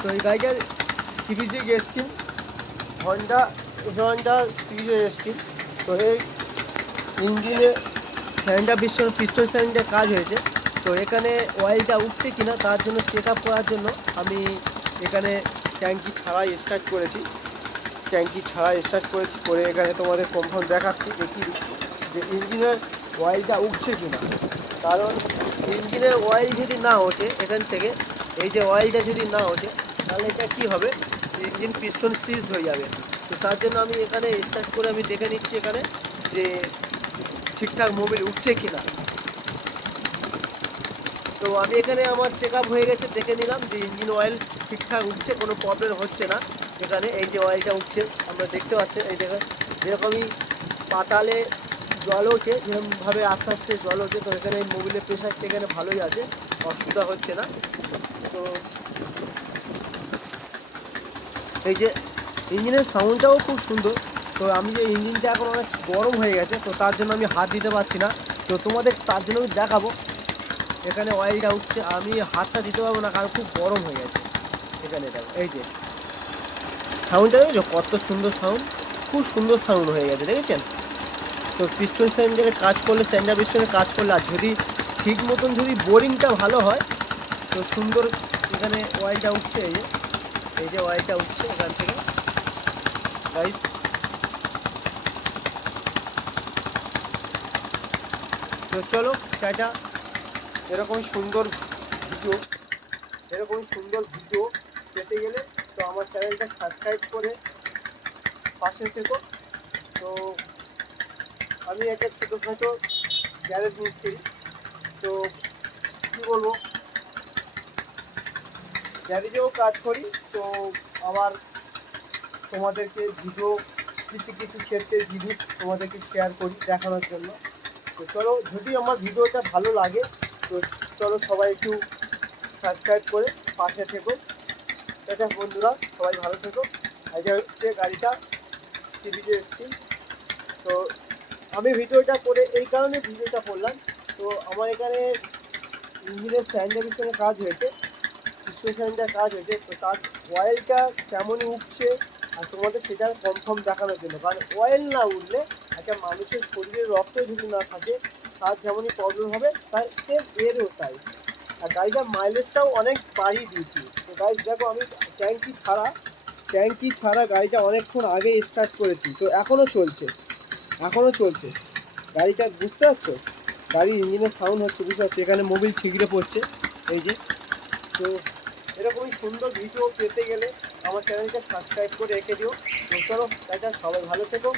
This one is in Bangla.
তো এই গাড়িটার সিরিজে এসছেন হন্ডা সিরিজে এসছেন। তো এই ইঞ্জিনে সিলিন্ডার পিস্টন সিলিন্ডার কাজ হয়েছে। তো এখানে অয়েলটা উঠছে কিনা তার জন্য চেক আপ করার জন্য আমি এখানে ট্যাঙ্কি ছাড়াই স্টার্ট করেছি। করে এখানে তোমাদের কনফার্ম দেখাচ্ছি, দেখি যে ইঞ্জিনের অয়েলটা উঠছে কিনা। কারণ ইঞ্জিনের অয়েল যদি না ওঠে এখান থেকে, এই যে অয়েলটা যদি না ওঠে তাহলে এটা কী হবে, ইঞ্জিন পিস্টন সিজ হয়ে যাবে। তো তার জন্য আমি এখানে স্টার্ট করে আমি দেখে নিচ্ছি এখানে যে ঠিকঠাক মোবিল উঠছে কিনা। তো আমি এখানে আমার চেক আপ হয়ে গেছে, দেখে নিলাম যে ইঞ্জিন অয়েল ঠিকঠাক উঠছে, কোনো প্রবলেম হচ্ছে না। এখানে এই যে অয়েলটা উঠছে আমরা দেখতে পাচ্ছেন, এই দেখেন যেরকমই পাতালে জল ওঠে যেরকমভাবে আস্তে আস্তে জল ওঠে। তো এখানে মোবিলের প্রেশারটা এখানে ভালোই আছে, অসুবিধা হচ্ছে না। তো এই যে ইঞ্জিনের সাউন্ডটাও খুব সুন্দর। তো আমি যে ইঞ্জিনটা এখন অনেক গরম হয়ে গেছে, তো তার জন্য আমি হাত দিতে পারছি না। তো তোমাদের তার জন্য আমি দেখাবো এখানে অয়েলটা উঠছে, আমি হাতটা দিতে পারবো না কারণ খুব গরম হয়ে গেছে। এখানে দেখো এই যে সাউন্ডটা দেখেছো কত সুন্দর সাউন্ড, খুব সুন্দর সাউন্ড হয়ে গেছে, দেখেছেন? তো পিস্টন সিলিন্ডারে কাজ করলে, সিলিন্ডার পিস্টনে কাজ করলে, আর যদি ঠিক মতন যদি বোরিংটা ভালো হয় তো সুন্দর এখানে অয়েলটা উঠছে। এই যে অয়েলটা উঠছে এখান থেকে গাইস। তো চলো টাটা। এরকমই সুন্দর ভিডিও পেতে গেলে তো আমার চ্যানেলটা সাবস্ক্রাইব করে পাশে থেকো। তো আমি একটা ছোটোখাটো গ্যারেজ মিস্ত্রি। তো কী বলবো, গ্যারেজেও কাজ করি। তো আমার তোমাদেরকে কিছু ক্ষেত্রে জিনিস তোমাদেরকে শেয়ার করি দেখানোর জন্য। তো চলো, যদি আমার ভিডিওটা ভালো লাগে তো চলো সবাই একটু সাবস্ক্রাইব করে পাশে থেকো। এটা বন্ধুরা সবাই ভালো থেকো। এটা হচ্ছে গাড়িটা সিবিজে এসছি। তো আমি ভিডিওটা করে এই কারণে ভিডিওটা করলাম, তো আমার এখানে ইঞ্জিনের সিলিন্ডারের সঙ্গে কাজ হয়েছে, পিস্টন সিলিন্ডার কাজ হয়েছে। তো তার অয়েলটা কেমনই উঠছে আর তোমাদের সেটা কনফার্ম দেখানোর জন্য। কারণ অয়েল না উঠলে একটা মানুষের শরীরে রক্ত যদি না থাকে তার যেমনই প্রবলেম হবে, তাই সেম এরও তাই। আর গাড়িটার মাইলেজটাও অনেক বাড়িয়ে দিয়েছি। তো গাড়ি দেখো আমি ট্যাঙ্কি ছাড়া গাড়িটা অনেকক্ষণ আগে স্টার্ট করেছি, তো এখনও চলছে গাড়িটা, বুঝতে পারছো? গাড়ির ইঞ্জিনের সাউন্ড হচ্ছে, বুঝতে পারছো? এখানে মোবিল ঠিকরে পড়ছে এই যে। তো এরকমই সুন্দর ভিডিও পেতে গেলে আমার চ্যানেলটা সাবস্ক্রাইব করে রেখে দিও। তো চলো টাটা, সবাই ভালো থেকো।